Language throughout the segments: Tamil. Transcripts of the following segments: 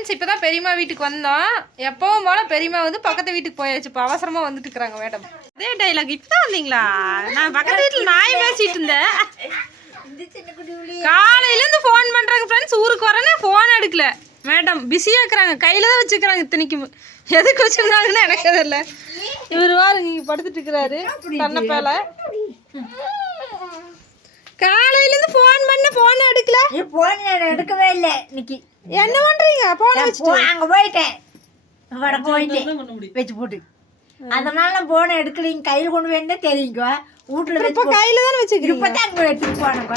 ஃப்ரெண்ட்ஸ் இப்போ தான் பெரியம்மா வீட்டுக்கு வந்தோம். எப்பவும் போல பெரியம்மா வந்து பக்கத்து வீட்டுக்கு போயாச்சு. இப்போ அவசரமாக வந்துட்டு இருக்கிறாங்க மேடம். அதே டைலாக் இப்போ தான் வந்தீங்களா? நான் பக்கத்து வீட்டில் நாய் பேசிட்டு இருந்தேன். காலையிலேருந்து ஃபோன் பண்ணுறாங்க ஃப்ரெண்ட்ஸ் ஊருக்கு வரேன்னு ஃபோன் எடுக்கல. மேடம் பிஸியாக இருக்கிறாங்க. கையில் தான் வச்சுக்கிறாங்க இத்தனைக்கும். எதுக்கு வச்சுருந்தாங்கன்னு எனக்கு தெரியல. இவர் வாருங்க இங்கே படுத்துட்டு இருக்கிறாரு. தன்னை பேல. காலையிலேருந்து ஃபோன் பண்ண ஃபோன் எடுக்கல. நீ போன் நான் எடுக்கவே இல்லை. இன்னைக்கு என்ன பண்ணுறீங்க ஃபோனை நான் வச்சுட்டு. போ- அங்க போயிட்டேன். வடக்கு போயிட்டேன் வச்சு போட்டு. அதனால நான் போனை எடுக்கலைங்க கையில் கொண்டு போயிருந்தே தெரியுங்க. வீட்டுல வச்சு இப்போ கையில் தானே வச்சுக்கிறீங்க? இப்பதான் அங்க எடுத்துட்டு போனோங்க.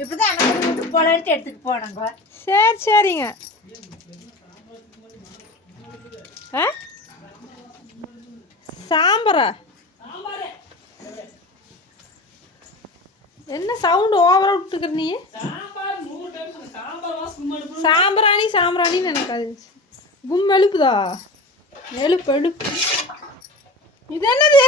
இப்பதான் அங்க வீட்டுக்கு போலான்ட்டு எடுத்துட்டு போனோங்க. சரி சரிங்க. ஆ? சாம்பரா? என்ன சவுண்ட் ஓவரா விட்டுக்கிற நீ? சாம்பிராணி சாம்பிராணின்னு எனக்கு அது கும் எழுப்புதா? எழுப்பு எழுப்பு. இது என்னது?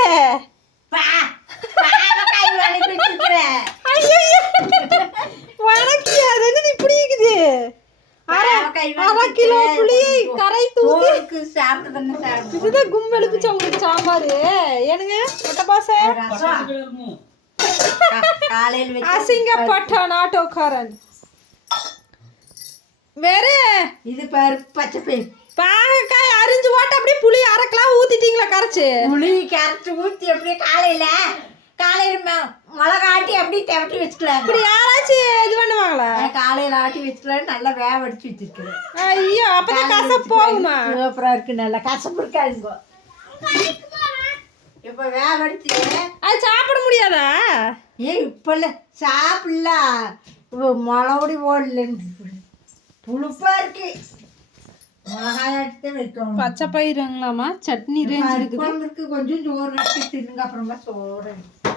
வணக்கி அது என்னது? இப்படி இருக்குது. அரை கிலோ. புளியை கரை தூக்கி சோறுக்கு சாப்பிடுறதுன்னு சாப்பிடு. இதுதான் கும் எழுப்புச்சு உங்களுக்கு சாம்பார்? ஏனுங்க முட்டை பாசை? ரசம். கா- காலையில வச்சு அசிங்கப்பட்ட நாட்டோக்காரன். வேற. இது பாரு பச்சை பயிர் பாகக்காய் அரிஞ்சு போட்டு அப்படியே புளி அரைக்கலாம் ஊத்திட்டீங்களா கரைச்சு? புளி கரைச்சி ஊற்றி அப்படியே காலையில காலையில மிளகா ஆட்டி அப்படியே திவட்டி வச்சுக்கலாம். இப்படி யாராச்சும் இது பண்ணுவாங்களா? காலையில ஆட்டி வச்சுக்கலாம் நல்லா வேக அடிச்சு வச்சிருக்கிறேன் ஐயோ அப்பதான் கசப்பு போகுமா? சூப்பரா இருக்கு நல்லா கசப்பு இருக்காதுங்க இப்ப வேக அடிச்சு அது சாப்பிட முடியாதா? ஏ இப்ப சாப்பிடலாம் மிளகுடி ஓடலன்னு புழுப்பா இருக்கு. பச்சை பயிருங்களாமா சட்னி குழம்புக்கு கொஞ்சம் சோறு வச்சு தின்னுங்க அப்புறமா சோறு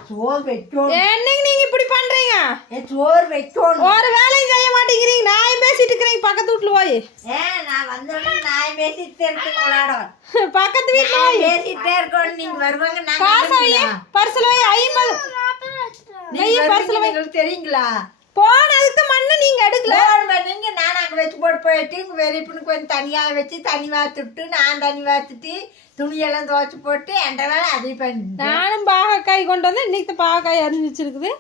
சோறு வைக்கணும். என்னங்க நீங்க இப்படி பண்றீங்க? ஏ சோறு வைக்கணும். ஒரு வேலையும் செய்ய மாட்டேங்கிறீங்க. நான் பேசிட்டு இருக்கிறீங்க பக்கத்து வீட்டுல போய். ஏ நான் வந்தோடனே நான் பேசிட்டே இருக்கேன் விளையாடும் பக்கத்து வீட்டுல நான் பேசிட்டே இருக்கோம் நீங்க வருவாங்க நான் காசு வை பரிசுல வை ஐம்பது. நீங்க வருவீங்க, உங்களுக்கு தெரியுங்களா? போனதுக்கு மண்ணு நீங்க எடுக்கல. பண்ணீங்க நான் அங்கே வச்சு போட்டு போயிட்டு இங்கே வெறிப்புன்னு கொஞ்சம் தனியாக வச்சு தண்ணி வாத்துட்டு நான் தண்ணி வாத்துட்டு துணியெல்லாம் துவைச்சு போட்டு என்ற வேலை அதை பண்ணிட்டேன் நானும் பாகக்காய் கொண்டு வந்தேன். இன்னைக்கு தான் பாகக்காய் அரிஞ்சு வச்சிருக்குது.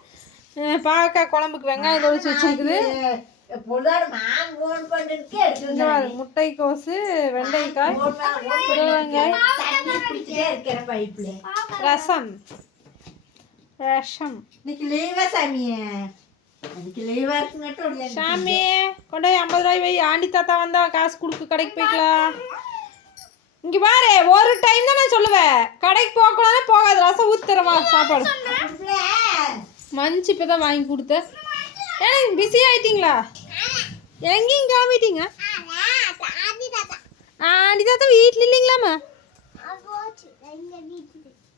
பாகக்காய் குழம்புக்கு வெங்காயம் தொளிச்சு வச்சிருக்குது. முட்டைக்கோசு வெண்டைக்காய் பைப்பில். ரசம். ரசம். இன்னைக்கு லீவா சாமியே? சாமி கொண்டு போய் ஐம்பது ரூபாய் வை. ஆண்டி தாத்தா வந்தா காசு கொடுக்க கடைக்கு போய்க்கலாம் இங்க பாரு ஒரு டைம் தான் நான் சொல்லுவேன். கடைக்கு போகக்கூடாது போகாது. ரசம் ஊத்துறமா சாப்பாடு. மஞ்சு இப்போ தான் வாங்கி கொடுத்தேன் ஏன்னா பிஸி ஆயிட்டீங்களா? எங்கேயும் கிளம்பிட்டீங்க? ஆண்டி தாத்தா வீட்டில் இல்லைங்களாம்மா?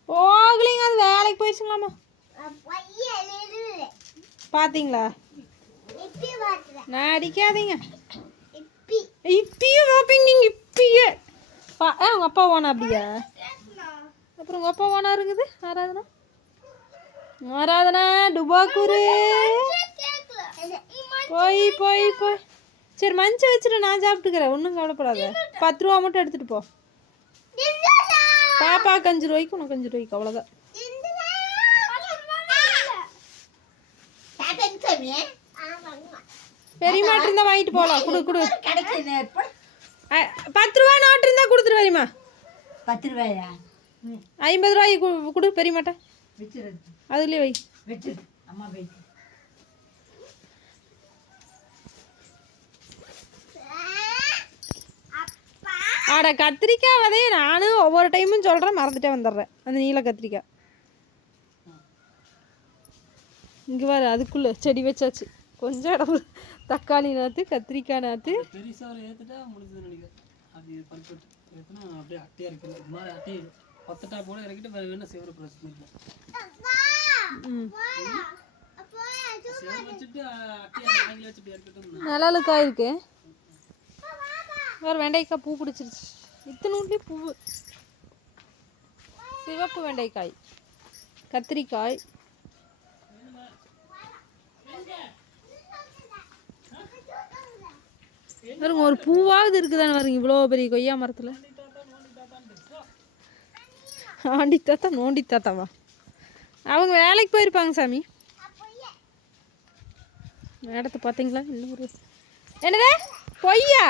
போகலைங்க அது வேலைக்கு போயிடுச்சுங்களாம்மா? பார்த்தீங்களா நான் அடிக்காதீங்க. இப்பயும் பார்ப்பீங்க நீங்கள் இப்பயே. பா ஆ உங்கள் அப்பா ஓனா அப்படியா? அப்புறம் உங்கள் அப்பா ஓனா இருக்குது? ஆராதனா? ஆராதனா டுபாக்கூரு. போய் போய் போய். சரி மஞ்சள் வச்சுட்டு நான் சாப்பிட்டுக்கிறேன். ஒன்றும் கவலைப்படாத. பத்து ரூபா மட்டும் எடுத்துகிட்டு போ. பாப்பாக்கு அஞ்சு ரூபாய்க்கு உனக்கு அஞ்சு ரூபாய்க்கு. அவ்வளோதான் சாமியே பெரிய மாட்டு இருந்தால் வாங்கிட்டு போகலாம் கொடு கொடு. பத்து ரூபா நோட்டு இருந்தால் கொடுத்துரு பெரியம்மா. பத்து ரூபாயா? ஐம்பது ரூபாய்க்கு கொடு- கொடு பெரிய மாட்டேன் வச்சிரு. அதுலேயே வை. அம்மா போயிட்டு. ஆட கத்திரிக்காய் விதைய நானும் ஒவ்வொரு டைமும் சொல்கிறேன் மறந்துட்டே வந்துடுறேன். அந்த நீல கத்திரிக்காய். இங்கே வர அதுக்குள்ளே செடி வச்சாச்சு. கொஞ்சம் இடம் தக்காளி நாற்று கத்திரிக்காய் நாற்று பெருசாக ஏற்றுட்டா முடிஞ்சதுன்னு நினைக்கிறேன். அது பறிப்பட்டு ஏற்றுனா அப்படியே அட்டையாக இருக்குது. இது மாதிரி அட்டை பத்து டாப் கூட இறக்கிட்டு வேறு வேணா சேவர பிரச்சனை இல்லை நிழலுக்காய் இருக்கு வேறு வெண்டைக்காய் பூ பிடிச்சிருச்சு. இத்தனூட்லேயே பூ சிவப்பு வெண்டைக்காய் கத்திரிக்காய் பாருங்க ஒரு பூவாவது இருக்குதானே பாருங்க இவ்வளோ பெரிய கொய்யா மரத்தில். ஆண்டி தாத்தா நோண்டி தாத்தாவா? அவங்க வேலைக்கு போயிருப்பாங்க சாமி. மேடத்தை பார்த்தீங்களா? இன்னொரு என்னது? பொய்யா?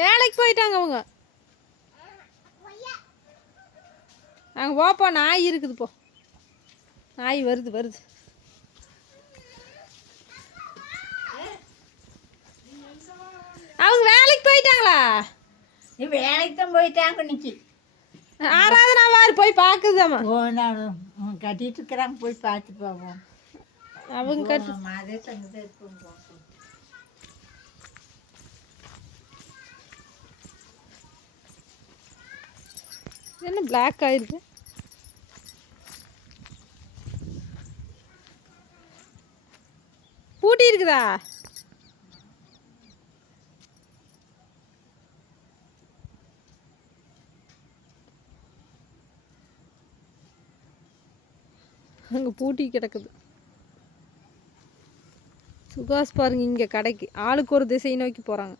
வேலைக்கு போயிட்டாங்க அவங்க. அங்கே போப்போ நாய் இருக்குது போ. நாய் வருது வருது. அவங்க வேலைக்கு போயிட்டாங்களா? நீ வேலைக்கு தான் போயிட்டாங்க இன்னைக்கு. ஆறாவது வாரு போய் பார்க்குதாம்மா. ஓ நான் கட்டிட்டு இருக்கிறாங்க போய் பார்த்து போவோம் அவங்க கட்டு அதே சங்கத்தை இருக்கும் போவோம். என்ன பிளாக் ஆயிருக்கு? பூட்டி இருக்குதா? அங்கே பூட்டி கிடக்குது. சுகாஸ் பாருங்க இங்கே கடைக்கு. ஆளுக்கு ஒரு திசை நோக்கி போகிறாங்க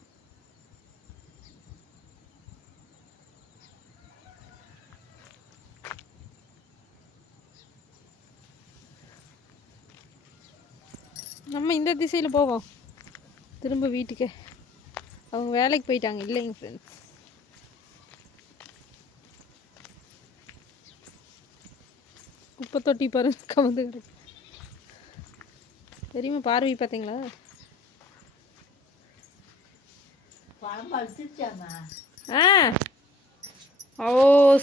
நம்ம இந்த திசையில் போவோம். திரும்ப வீட்டுக்கு. அவங்க வேலைக்கு போயிட்டாங்க. இல்லைங்க ஃப்ரெண்ட்ஸ் குப்பை தொட்டி பாருங்க கவுந்து கிடக்கு. தெரியுமா பார்வை பார்த்தீங்களா? ஆ. ஓ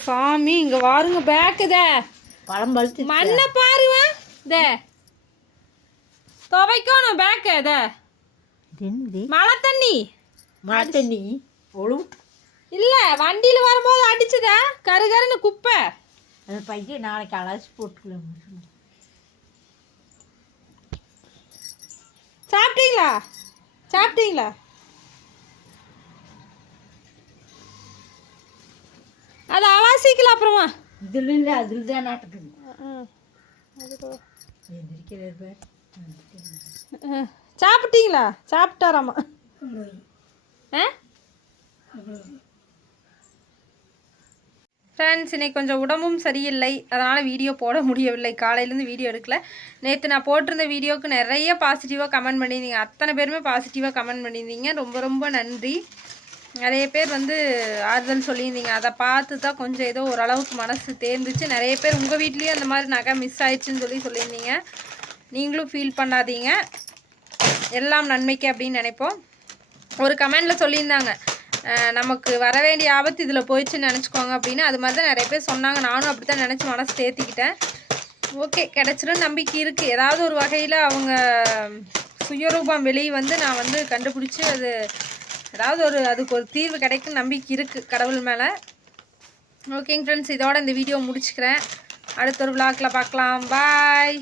சாமி இங்கே வாருங்க பேக்குதே பழம் பழுத்து மண்ணை பாருவ தே துவைக்கணும் பேக்கு தே என்னது? மழை தண்ணி. மாட்ட நீ ஒழு இல்லை வண்டியில் வரும்போது அடிச்சதா? கரு கருன்னு குப்பை. அந்த பையன் நாளைக்கு அலசி போட்டுக்கலாம் சாப்பிட்டீங்களா? சாப்பிட்டீங்களா? அது அலாசிக்கலாம் அப்புறமா. இதில் இல்லை அதில் தான் நாட்டுக்குது. சாப்பிட்டீங்களா? சாப்பிட்டாராமா? ஆ? ஃப்ரெண்ட்ஸ் இன்னைக்கு கொஞ்சம் உடம்பும் சரியில்லை. அதனால் வீடியோ போட முடியவில்லை. காலையிலேருந்து வீடியோ எடுக்கல. நேற்று நான் போட்டிருந்த வீடியோவுக்கு நிறைய பாசிட்டிவாக கமெண்ட் பண்ணியிருந்தீங்க. அத்தனை பேருமே பாசிட்டிவாக கமெண்ட் பண்ணியிருந்தீங்க. ரொம்ப ரொம்ப நன்றி. நிறைய பேர் வந்து ஆறுதல் சொல்லியிருந்தீங்க. அதை பார்த்து தான் கொஞ்சம் ஏதோ ஓரளவுக்கு மனசு தேர்ந்துச்சு. நிறைய பேர் உங்கள் வீட்லேயும் அந்த மாதிரி நகை மிஸ் ஆயிடுச்சுன்னு சொல்லி சொல்லியிருந்தீங்க. நீங்களும் ஃபீல் பண்ணாதீங்க. எல்லாம் நன்மைக்கு அப்படின்னு நினைப்போம். ஒரு கமெண்டில் சொல்லியிருந்தாங்க. நமக்கு வர வேண்டிய ஆபத்து இதில் போயிடுச்சுன்னு நினச்சிக்கோங்க அப்படின்னு. அது மாதிரி தான் நிறைய பேர் சொன்னாங்க. நானும் அப்படி தான் நினச்சி மனசு தேர்த்திக்கிட்டேன் ஓகே கிடச்சிரும் நம்பிக்கை இருக்குது ஏதாவது ஒரு வகையில் அவங்க சுயரூபம் வெளியே வந்து நான் வந்து கண்டுபிடிச்சி அது ஏதாவது ஒரு அதுக்கு ஒரு தீர்வு கிடைக்கும் நம்பிக்கை இருக்குது கடவுள் மேலே. ஓகேங்க ஃப்ரெண்ட்ஸ் இதோட இந்த வீடியோ முடிச்சுக்கிறேன். அடுத்த ஒரு விளாக்கில் பார்க்கலாம். பாய்